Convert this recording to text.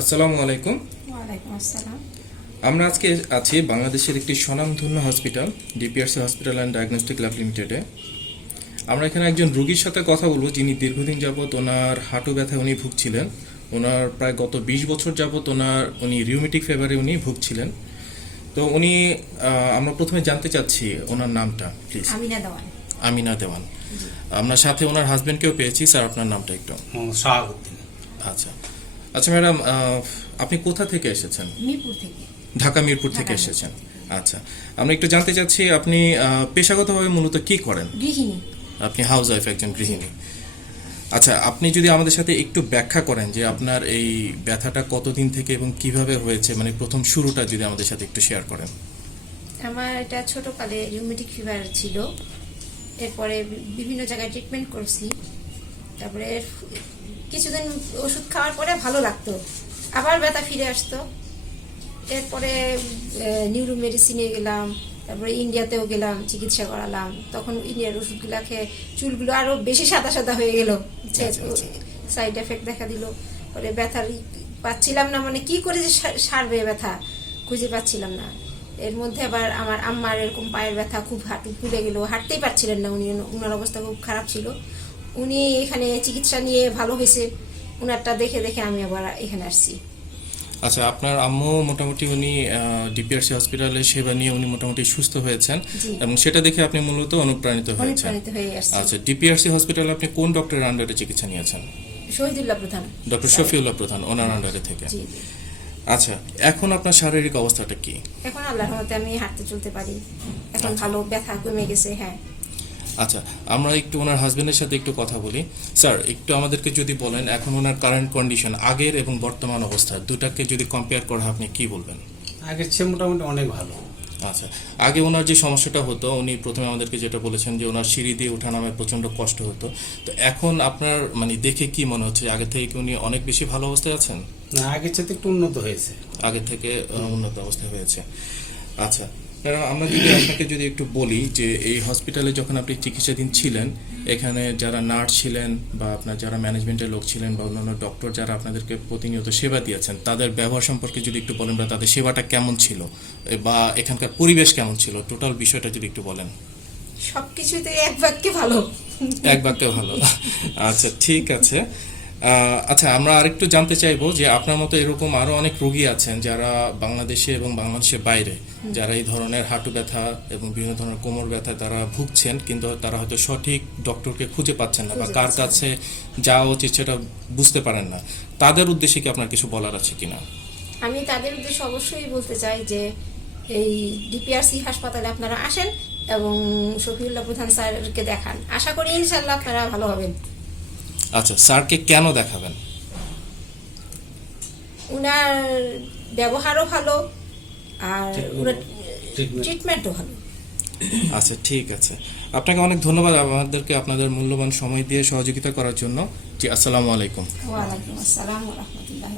আসসালামু আলাইকুম। ওয়ালাইকুম আসসালাম। আমরা আজকে আছি বাংলাদেশের একটি স্বনামধন্য hospital DPRC hospital and diagnostic lab লিমিটেডে। আমরা এখানে একজন রোগীর সাথে কথা বলব যিনি দীর্ঘদিন যাবৎ ওনার হাঁটু ব্যথায় উনি ভুগছিলেন। ওনার প্রায় গত বিশ বছর যাবৎ ওনার উনি রিউমেটিক ফেভারে উনি ভুগছিলেন। তো উনি আমরা প্রথমে জানতে চাচ্ছি ওনার নামটা প্লিজ আমিনা দেওয়ান। আমিনা দেওয়ান। আমরা সাথে ওনার হাজবেন্ডকেও পেয়েছি। স্যার আপনার নামটা একটু। শাহাবুদ্দিন। আচ্ছা। আচ্ছা ম্যাডাম আপনি কোথা থেকে এসেছেন? মিরপুর থেকে। ঢাকা মিরপুর থেকে এসেছেন। আচ্ছা আমরা একটু জানতে চাচ্ছি আপনি পেশাগতভাবে মূলত কি করেন? গৃহিণী। আপনি হাউস ওয়াইফ একজন গৃহিণী। আচ্ছা আপনি যদি আমাদের সাথে একটু ব্যাখ্যা করেন যে আপনার এই ব্যথাটা কতদিন থেকে এবং কীভাবে হয়েছে মানে প্রথম শুরুটা যদি আমাদের সাথে একটু শেয়ার করেন। আমার এটা ছোটকালে রিউমেটিক ফিভার ছিল। এরপরে বিভিন্ন জায়গায় ট্রিটমেন্ট করছি। তারপরে কিছুদিন ওষুধ খাওয়ার পরে ভালো লাগতো। আবার ব্যথা ফিরে আসতো। এরপরে নিউরো মেডিসিনে গেলাম তারপরে ইন্ডিয়াতেও গেলাম চিকিৎসা করালাম। তখন ইন্ডিয়ার ওষুধগুলা খেয়ে চুলগুলো আরও বেশি সাদা সাদা হয়ে গেল। সাইড এফেক্ট দেখা দিল। পরে ব্যথার পাচ্ছিলাম না মানে কি করে যে সারবে ব্যথা? খুঁজে পাচ্ছিলাম না। এর মধ্যে আবার আমার আম্মার এরকম পায়ের ব্যথা খুব হাঁটু ফুলে গেল। হাঁটতেই পারছিলেন না উনি। ওনার অবস্থা খুব খারাপ ছিল। উনি এখানে চিকিৎসা নিয়ে ভালো হয়েছে। ওনারটা দেখে দেখে আমি আবার এখানে আসছি। আচ্ছা আপনার আম্মু মোটামুটি উনি ডিপিআরসি হসপিটালে সেবা নিয়ে উনি মোটামুটি সুস্থ হয়েছেন এবং সেটা দেখে আপনি মূলত অনুপ্রাণিত হয়েছেন। হয়ে আসছি। আচ্ছা ডিপিআরসি হসপিটালে আপনি কোন ডক্টরের আন্ডারে চিকিৎসা নিয়েছেন? শহীদুল্লাহ প্রধান। ডক্টর শফিউল্লাহ প্রধান ওনার আন্ডারে থেকে। আচ্ছা এখন আপনার শারীরিক অবস্থাটা কি? এখন আল্লাহর রহমতে আমি হাঁটতে চলতে পারি। এখন আচ্ছা। ভালো ব্যথা কমে গেছে হ্যাঁ। আচ্ছা আমরা একটু ওনার হাজবেন্ডের সাথে একটু কথা বলি। স্যার একটু আমাদেরকে যদি বলেন এখন ওনার কারেন্ট কন্ডিশন আগের এবং বর্তমান অবস্থা দুটাকে যদি কম্পেয়ার করা আপনি কি বলবেন? আগের চেয়ে মোটামুটি অনেক ভালো। আচ্ছা আগে ওনার যে সমস্যাটা হতো উনি প্রথমে আমাদেরকে যেটা বলেছেন যে ওনার সিঁড়ি দিয়ে ওঠানামে প্রচণ্ড কষ্ট হতো। তো এখন আপনার মানে দেখে কি মনে হচ্ছে? আগে থেকে কি উনি অনেক বেশি ভালো অবস্থায় আছেন? না আগের চেয়ে একটু উন্নত হয়েছে। আগে থেকে উন্নত অবস্থায় হয়েছে। আচ্ছা ম্যাডাম আমরা যদি আপনাকে যদি একটু বলি যে এই হসপিটালে যখন আপনি চিকিৎসাধীন ছিলেন এখানে যারা নার্স ছিলেন বা আপনার যারা ম্যানেজমেন্টের লোক ছিলেন বা অন্যান্য ডক্টর যারা আপনাদেরকে প্রতিনিয়ত সেবা দিয়েছেন তাদের ব্যবহার সম্পর্কে যদি একটু বলেন বা তাদের সেবাটা কেমন ছিল বা এখানকার পরিবেশ কেমন ছিল? টোটাল বিষয়টা যদি একটু বলেন। সবকিছুতে এক বাক্যে ভালো। এক বাক্যে ভালো। আচ্ছা ঠিক আছে। আচ্ছা আমরা আরেকটু জানতে চাইব যে আপনার মতো এরকম আরও অনেক রোগী আছেন যারা বাংলাদেশে এবং বাংলাদেশের বাইরে যারা এই ধরনের হাঁটু ব্যথা এবং বিভিন্ন ধরনের কোমর ব্যথায় তারা ভুগছেন কিন্তু তারা হয়তো সঠিক ডক্টরকে খুঁজে পাচ্ছেন না বা কার কাছে যাওয়া উচিত সেটা বুঝতে পারেন না। তাদের উদ্দেশ্যে কি আপনার কিছু বলার আছে কিনা? আমি তাদের উদ্দেশ্যে অবশ্যই বলতে চাই যে এই ডিপিআরসি হাসপাতালে আপনারা আসেন এবং শফিউল্লাহ প্রধান স্যারকে দেখান। আশা করি ইনশাল্লাহ আপনারা ভালো হবেন। আচ্ছা স্যারকে কেন দেখাবেন? উনার ব্যবহারও ভালো আর উনার ট্রিটমেন্টও ভালো। আচ্ছা ঠিক আছে। আপনাকে অনেক ধন্যবাদ আমাদেরকে আপনাদের মূল্যবান সময় দিয়ে সহযোগিতা করার জন্য। জি আসসালামু আলাইকুম। ওয়ালাইকুম আসসালাম রহমতুল্লাহ